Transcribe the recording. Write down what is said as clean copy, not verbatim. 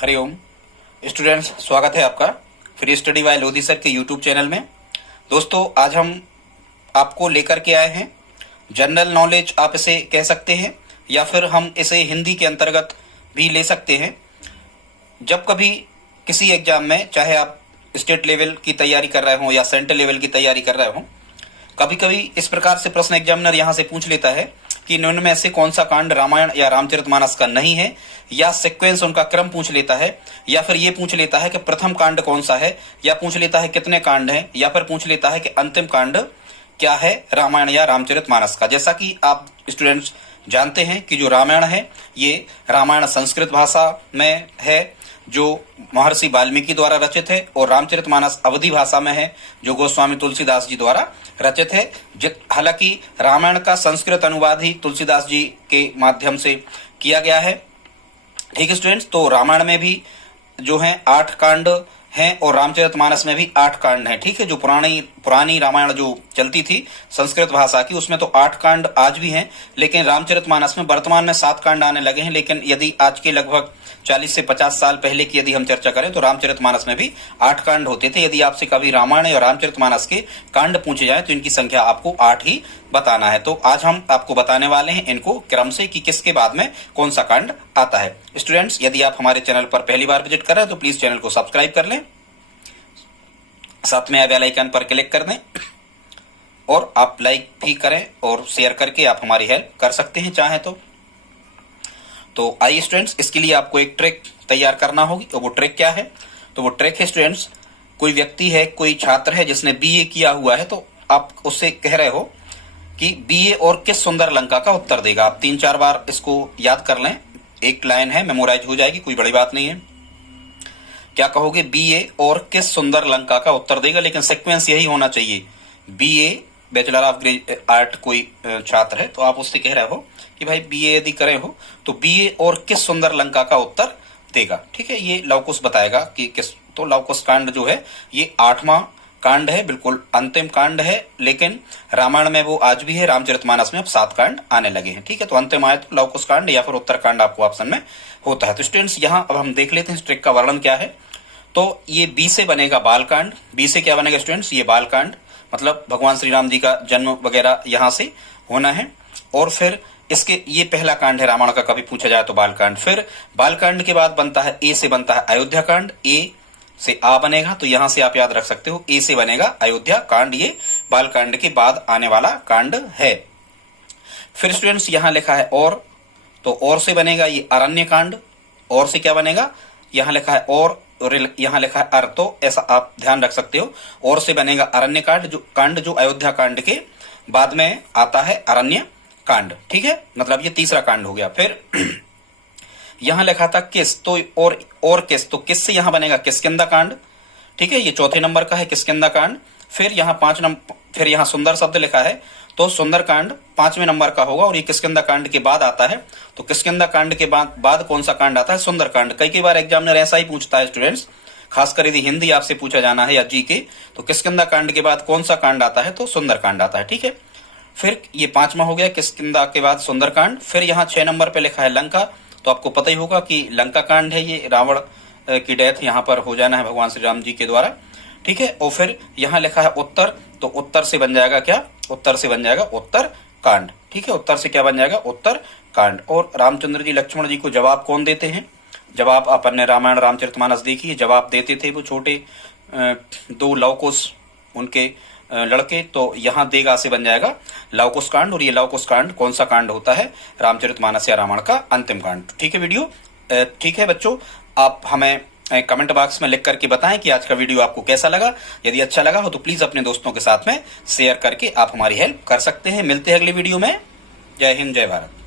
Hariom students, स्वागत है आपका free study bye Lodhi sir के यूट्यूब चैनल में। दोस्तों, आज हम आपको लेकर के आए हैं जनरल नॉलेज, आप इसे कह सकते हैं या फिर हम इसे हिंदी के अंतर्गत भी ले सकते हैं। जब कभी किसी एग्जाम में, चाहे आप स्टेट लेवल की तैयारी कर रहे हो या सेंट्रल लेवल की तैयारी कर रहे हो, कभी कभी इस प्रकार से प्रश्न एग्जामिनर यहाँ से पूछ लेता है कि निम्न में से कौन सा कांड रामायण या रामचरितमानस का नहीं है, या सीक्वेंस उनका क्रम पूछ लेता है, या फिर ये पूछ लेता है कि प्रथम कांड कौन सा है, या पूछ लेता है कितने कांड हैं, या फिर पूछ लेता है कि अंतिम कांड क्या है रामायण या रामचरितमानस का। जैसा कि आप स्टूडेंट्स जानते हैं कि जो रामायण है ये रामायण संस्कृत भाषा में है जो महर्षि वाल्मीकि द्वारा रचित है, और रामचरितमानस अवधी भाषा में है जो गोस्वामी तुलसीदास जी द्वारा रचित है। हालांकि रामायण का संस्कृत अनुवाद ही तुलसीदास जी के माध्यम से किया गया है। ठीक है स्टूडेंट्स, तो रामायण में भी जो है 8 कांड हैं और रामचरितमानस में भी 8 कांड हैं। ठीक है, जो पुरानी रामायण जो चलती थी संस्कृत भाषा की, उसमें तो 8 कांड आज भी हैं, लेकिन रामचरितमानस में वर्तमान में 7 कांड आने लगे हैं। लेकिन यदि आज के लगभग 40 से 50 साल पहले की यदि हम चर्चा करें तो रामचरितमानस में भी 8 कांड होते थे। यदि आपसे कभी रामायण या रामचरितमानस के कांड पूछे जाए तो इनकी संख्या आपको 8 ही बताना है। तो आज हम आपको बताने वाले हैं इनको क्रम से कि किसके बाद में कौन सा कांड आता है। स्टूडेंट्स, यदि आप हमारे चैनल पर पहली बार विजिट कर रहे हैं तो प्लीज चैनल को सब्सक्राइब कर लें, साथ में बेल आइकन पर क्लिक कर दें, और आप लाइक भी करें और शेयर करके आप हमारी हेल्प कर सकते हैं चाहे तो आइए स्टूडेंट्स, इसके लिए आपको एक ट्रिक तैयार करना होगी। और वो ट्रिक क्या है? तो वो ट्रिक है स्टूडेंट्स, कोई व्यक्ति है, कोई छात्र है जिसने बीए किया हुआ है, तो आप उससे कह रहे हो कि बीए और किस सुंदर लंका का उत्तर देगा। आप 3-4 बार इसको याद कर लें, एक लाइन है, मेमोराइज हो जाएगी, कोई बड़ी बात नहीं है। क्या कहोगे? बीए और किस सुंदर लंका का उत्तर देगा, लेकिन सीक्वेंस यही होना चाहिए। बीए बैचलर ऑफ आर्ट कोई छात्र है तो आप उससे कह रहे हो कि भाई बीए यदि करे हो तो बीए और किस सुंदर लंका का उत्तर देगा। ठीक है, ये लव कुश बताएगा कि किस। तो लव कुश कांड जो है ये 8वां कांड है, बिल्कुल अंतिम कांड है, लेकिन रामायण में वो आज भी है, रामचरितमानस में अब 7 कांड आने लगे हैं। ठीक है, तो अंतिम आए तो लव कुश कांड या फिर उत्तर कांड आपको ऑप्शन में होता है। तो स्टूडेंट्स, यहाँ अब हम देख लेते हैं इस ट्रिक का वर्णन क्या है। तो ये बी से बनेगा बालकांड। बी से क्या बनेगा स्टूडेंट्स? ये बालकांड, मतलब भगवान श्री राम जी का जन्म वगैरह यहां से होना है। और फिर इसके ये पहला कांड है रामायण का, कभी पूछा जाए तो बालकांड। फिर बालकांड के बाद बनता है ए से बनता है अयोध्या कांड। ए से आ बनेगा, तो यहां से आप याद रख सकते हो ए से बनेगा अयोध्या कांड। ये बालकांड के बाद आने वाला कांड है। फिर स्टूडेंट्स यहां लिखा है और, तो और से बनेगा ये अरण्य कांड। और से क्या बनेगा? यहां लिखा है और यहां लिखा है अर, तो ऐसा आप ध्यान रख सकते हो। और से बनेगा अरण्य कांड जो अयोध्या कांड के बाद में आता है, अरण्य कांड। ठीक है, मतलब ये तीसरा कांड हो गया। फिर यहां लिखा था किस, तो और किस, तो किस से यहां बनेगा किष्किंधा कांड। ठीक है, ये चौथे नंबर का है किष्किंधा कांड। फिर यहां 5 नंबर, फिर यहां सुंदर शब्द लिखा है तो सुंदर कांड 5वें नंबर का होगा, और ये किष्किंधा कांड के बाद आता है। तो किष्किंधा कांड के बाद कौन सा कांड आता है? सुंदर कांड। कई बार एग्जामिनर ऐसा ही पूछता है स्टूडेंट्स, खासकर यदि हिंदी आपसे पूछा जाना है या जीके, तो किष्किंधा कांड के बाद कौन सा कांड आता है? तो सुंदर कांड आता है। ठीक है, फिर ये 5वां हो गया किष्किंधा के बाद सुंदर कांड। फिर यहाँ 6 नंबर पे लिखा है लंका, तो आपको पता ही होगा कि लंका कांड है, ये रावण की डेथ यहाँ पर हो जाना है भगवान श्री राम जी के द्वारा। ठीक है, और फिर यहाँ लिखा है उत्तर, तो उत्तर से बन जाएगा क्या? उत्तर से बन जाएगा उत्तर कांड। ठीक है, उत्तर से क्या बन जाएगा? उत्तर कांड। और रामचंद्र जी लक्ष्मण जी को जवाब कौन देते हैं? जवाब आप अपने रामायण रामचरितमानस देखिए, जवाब देते थे वो छोटे 2 लव कुश उनके लड़के। तो यहाँ देगा से बन जाएगा लव कुश कांड, और ये लव कुश कांड कौन सा कांड होता है? रामचरितमानस या रामायण का अंतिम कांड। ठीक है वीडियो, ठीक है बच्चों, आप हमें कमेंट बॉक्स में लिख करके बताएं कि आज का वीडियो आपको कैसा लगा। यदि अच्छा लगा हो तो प्लीज अपने दोस्तों के साथ में शेयर करके आप हमारी हेल्प कर सकते हैं। मिलते हैं अगले वीडियो में। जय हिंद, जय भारत।